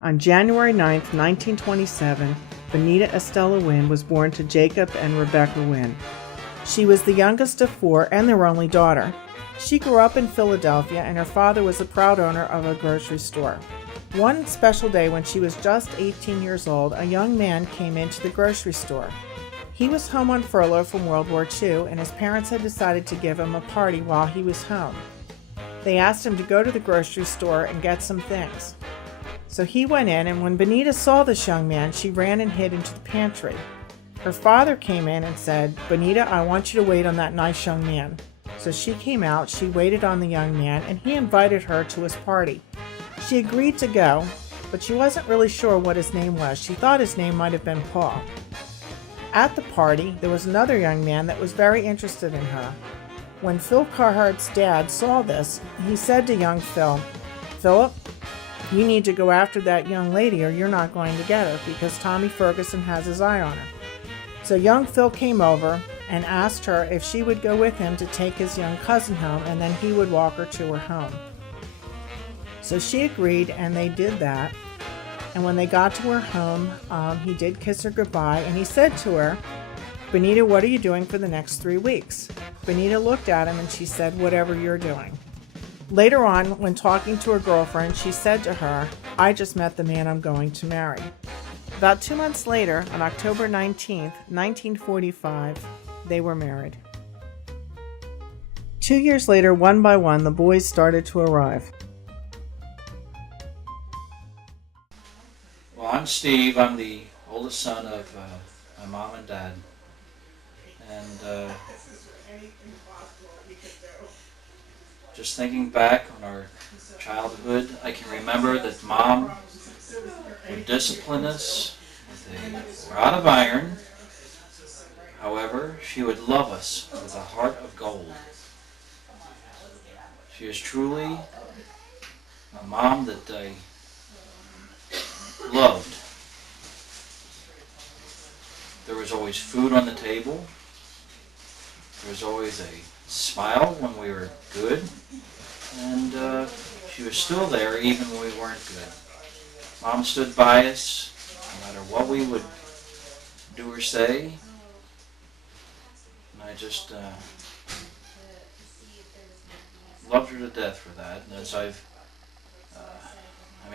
On January 9, 1927, Benita Estella Wynn was born to Jacob and Rebecca Wynn. She was the youngest of four and their only daughter. She grew up in Philadelphia, and her father was the proud owner of a grocery store. One special day when she was just 18 years old, a young man came into the grocery store. He was home on furlough from World War II, and his parents had decided to give him a party while he was home. They asked him to go to the grocery store and get some things. So he went in, and when Benita saw this young man, she ran and hid into the pantry. Her father came in and said, "Benita, I want you to wait on that nice young man." So she came out, she waited on the young man, and he invited her to his party. She agreed to go, but she wasn't really sure what his name was. She thought his name might have been Paul. At the party, there was another young man that was very interested in her. When Phil Carhart's dad saw this, he said to young Phil, "Philip, you need to go after that young lady or you're not going to get her because Tommy Ferguson has his eye on her." So young Phil came over and asked her if she would go with him to take his young cousin home, and then he would walk her to her home. So she agreed, and they did that. And when they got to her home, he did kiss her goodbye, and he said to her, "Benita, what are you doing for the next 3 weeks?" Benita looked at him and she said, "Whatever you're doing." Later on, when talking to her girlfriend, she said to her, "I just met the man I'm going to marry." About 2 months later, on October 19th, 1945, they were married. 2 years later, one by one, the boys started to arrive. Well, I'm Steve. I'm the oldest son of my mom and dad. And just thinking back on our childhood, I can remember that Mom would discipline us with a rod of iron. However, she would love us with a heart of gold. She is truly a mom that I loved. There was always food on the table. There was always a smile when we were good. And she was still there even when we weren't good. Mom stood by us no matter what we would do or say. And I just loved her to death for that. And as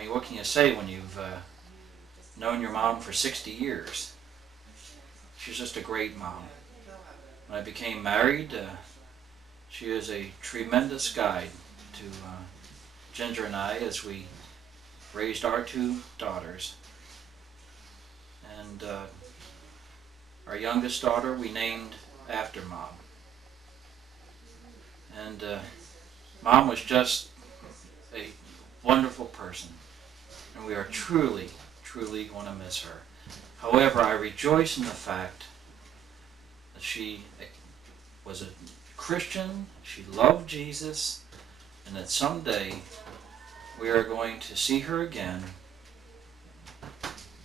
what can you say when you've known your mom for 60 years? She's just a great mom. When I became married, she is a tremendous guide to Ginger and I as we raised our 2 daughters. And our youngest daughter we named after Mom. And Mom was just a wonderful person. And we are truly, truly going to miss her. However, I rejoice in the fact that she was a Christian, she loved Jesus, and that someday we are going to see her again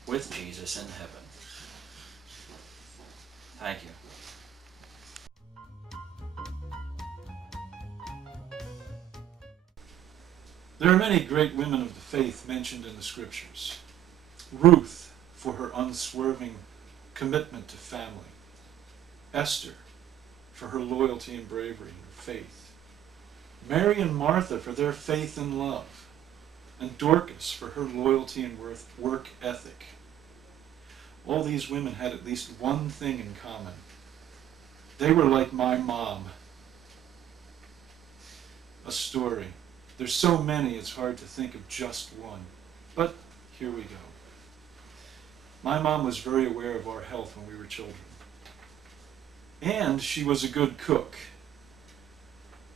with Jesus in heaven. Thank you. There are many great women of the faith mentioned in the scriptures. Ruth, for her unswerving commitment to family. Esther, for her loyalty and bravery and her faith. Mary and Martha, for their faith and love. And Dorcas, for her loyalty and work ethic. All these women had at least one thing in common. They were like my mom. A story. There's so many, it's hard to think of just one. But here we go. My mom was very aware of our health when we were children. And she was a good cook.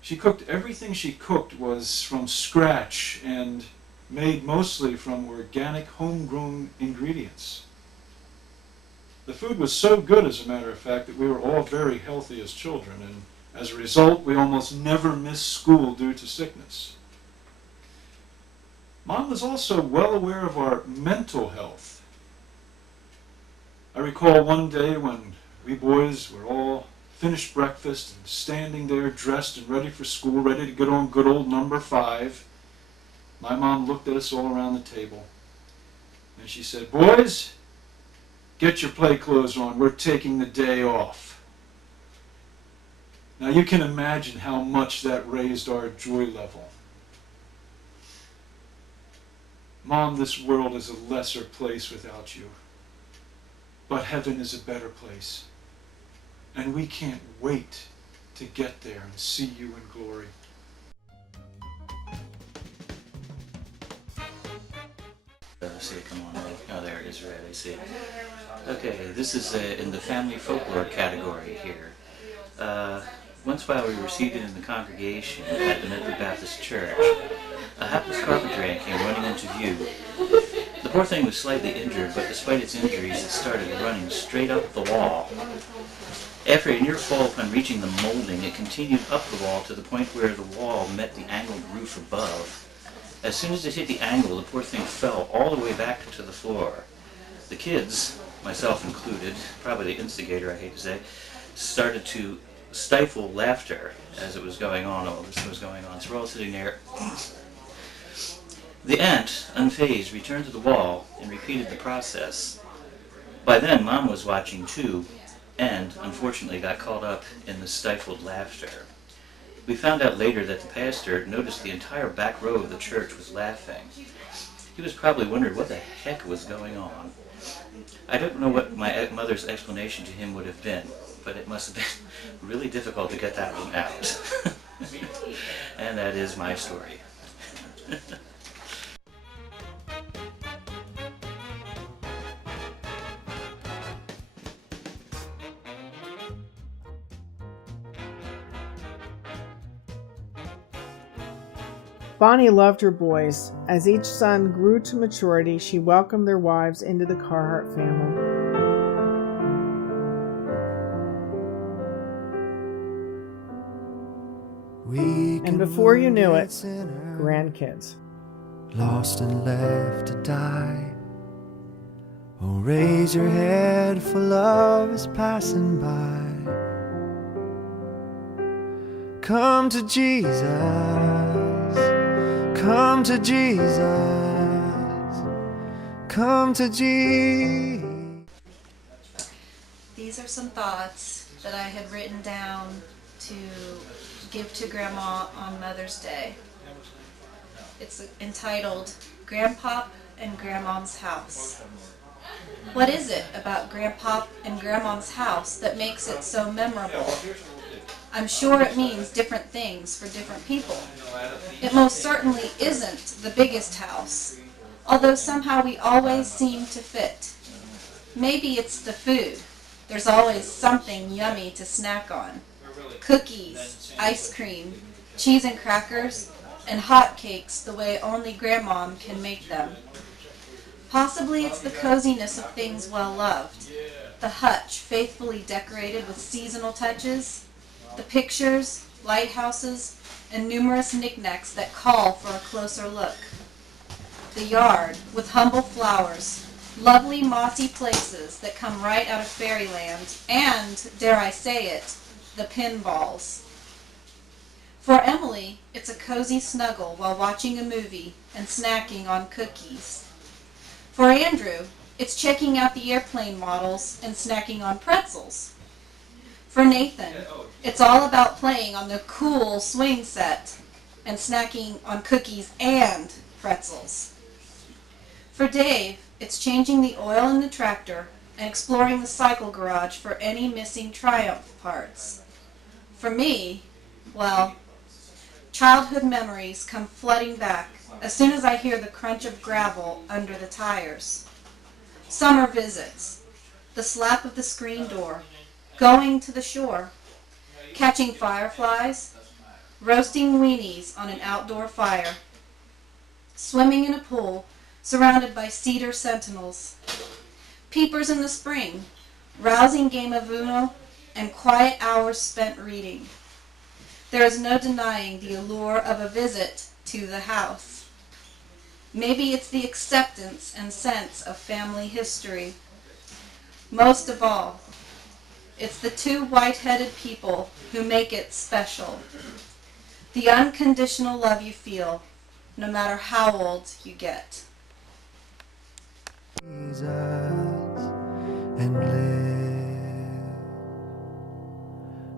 She cooked, everything she cooked was from scratch and made mostly from organic, homegrown ingredients. The food was so good, as a matter of fact, that we were all very healthy as children, and as a result, we almost never missed school due to sickness. Mom was also well aware of our mental health. I recall one day when we boys were all finished breakfast and standing there dressed and ready for school, ready to get on good old number 5. My mom looked at us all around the table And she said, "Boys, get your play clothes on. We're taking the day off." Now you can imagine how much that raised our joy level. Mom, this world is a lesser place without you. But heaven is a better place. And we can't wait to get there and see you in glory. Let's see, come on. Oh, there it is, right, I see. Okay, this is in the family folklore category here. Once while we were seated in the congregation at the Medford Baptist Church, a hapless carpenter ant came running into view. The poor thing was slightly injured, but despite its injuries, it started running straight up the wall. After a near fall upon reaching the molding, it continued up the wall to the point where the wall met the angled roof above. As soon as it hit the angle, the poor thing fell all the way back to the floor. The kids, myself included, probably the instigator, I hate to say, started to stifle laughter as it was going on, all this was going on. So we're all sitting there. The ant, unfazed, returned to the wall and repeated the process. By then, Mom was watching too, and, unfortunately, got caught up in the stifled laughter. We found out later that the pastor noticed the entire back row of the church was laughing. He was probably wondering what the heck was going on. I don't know what my mother's explanation to him would have been, but it must have been really difficult to get that one out. And that is my story. Bonnie loved her boys. As each son grew to maturity, she welcomed their wives into the Carhart family. And before you knew it, grandkids. Lost and left to die. Oh, raise your head, for love is passing by. Come to Jesus. Come to Jesus. Come to Jesus. These are some thoughts that I had written down to give to Grandma on Mother's Day. It's entitled Grandpop and Grandmom's House. What is it about Grandpop and Grandmom's house that makes it so memorable? I'm sure it means different things for different people. It most certainly isn't the biggest house, although somehow we always seem to fit. Maybe it's the food. There's always something yummy to snack on. Cookies, ice cream, cheese and crackers, and hot cakes the way only Grandmom can make them. Possibly it's the coziness of things well loved, the hutch faithfully decorated with seasonal touches, the pictures, lighthouses, and numerous knickknacks that call for a closer look. The yard with humble flowers, lovely mossy places that come right out of fairyland, and, dare I say it, the pinballs. For Emily, it's a cozy snuggle while watching a movie and snacking on cookies. For Andrew, it's checking out the airplane models and snacking on pretzels. For Nathan, it's all about playing on the cool swing set and snacking on cookies and pretzels. For Dave, it's changing the oil in the tractor and exploring the cycle garage for any missing Triumph parts. For me, well, childhood memories come flooding back as soon as I hear the crunch of gravel under the tires. Summer visits, the slap of the screen door, going to the shore, catching fireflies, roasting weenies on an outdoor fire, swimming in a pool surrounded by cedar sentinels, peepers in the spring, rousing game of Uno, and quiet hours spent reading. There is no denying the allure of a visit to the house. Maybe it's the acceptance and sense of family history. Most of all, it's the two white-headed people who make it special. The unconditional love you feel, no matter how old you get. Jesus and live.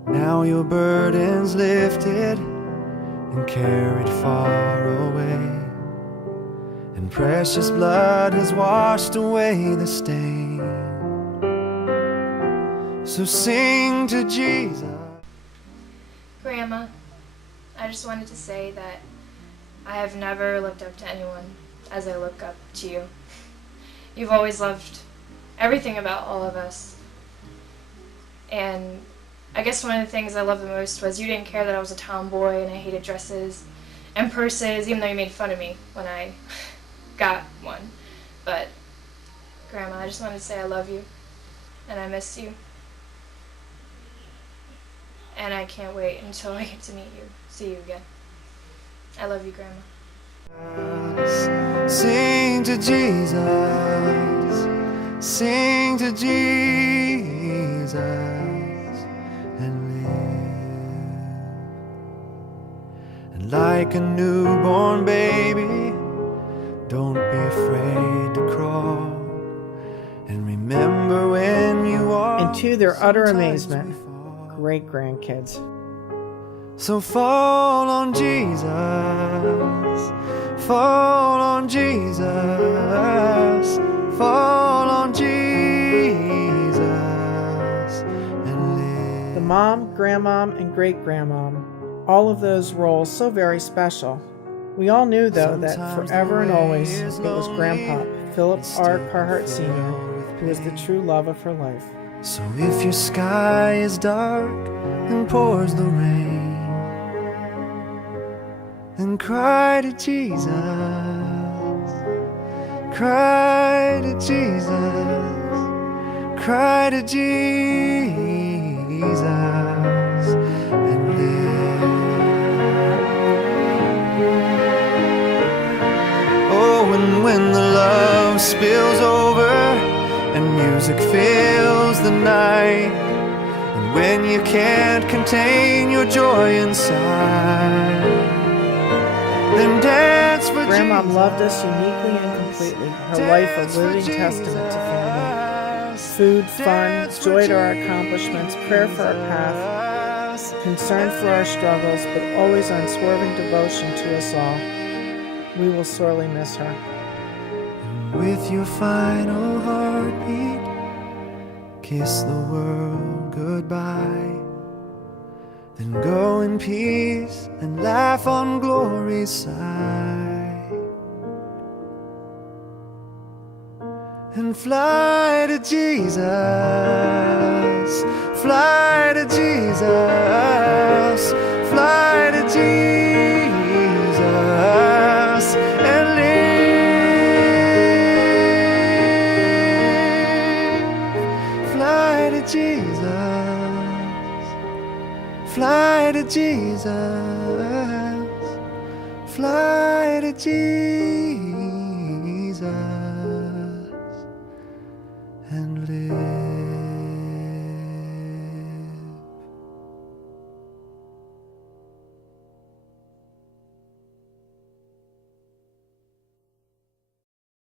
Now your burden's lifted and carried far away, and precious blood has washed away the stain. So sing to Jesus. Grandma, I just wanted to say that I have never looked up to anyone as I look up to you. You've always loved everything about all of us. And I guess one of the things I loved the most was you didn't care that I was a tomboy and I hated dresses and purses, even though you made fun of me when I got one. But, Grandma, I just wanted to say I love you and I miss you. And I can't wait until I get to see you again. I love you, Grandma. Sing to Jesus, sing to Jesus, and live. And like a newborn baby, don't be afraid to crawl. And remember when you are. And to their utter sometimes amazement, we fall. great grandkids. So fall on Jesus, fall on Jesus, fall on Jesus, and live. The mom, grandmom, and great grandmom, all of those roles so very special. We all knew, though, that Sometimes forever and the way always is it was lonely, Grandpa, Philip R. Carhart still Sr., filled with who was the pain. true love of her life. So if your sky is dark and pours the rain, then cry to Jesus, cry to Jesus, cry to Jesus, and live. Oh, and when the love spills over and music fills the night, and when you can't contain your joy inside, then dance for Grandma Jesus. loved us uniquely and completely, her life a Dance for living testament to family. Jesus. Food, fun, Dance for joy to our accomplishments, prayer for our path, Jesus. concern for our struggles, but always unswerving devotion to us all. We will sorely miss her. With your final heartbeat, kiss the world goodbye. Then go in peace and laugh on glory's side, and fly to Jesus, fly to Jesus, fly to Jesus, and live. Fly to Jesus, fly to Jesus, fly to Jesus, and live.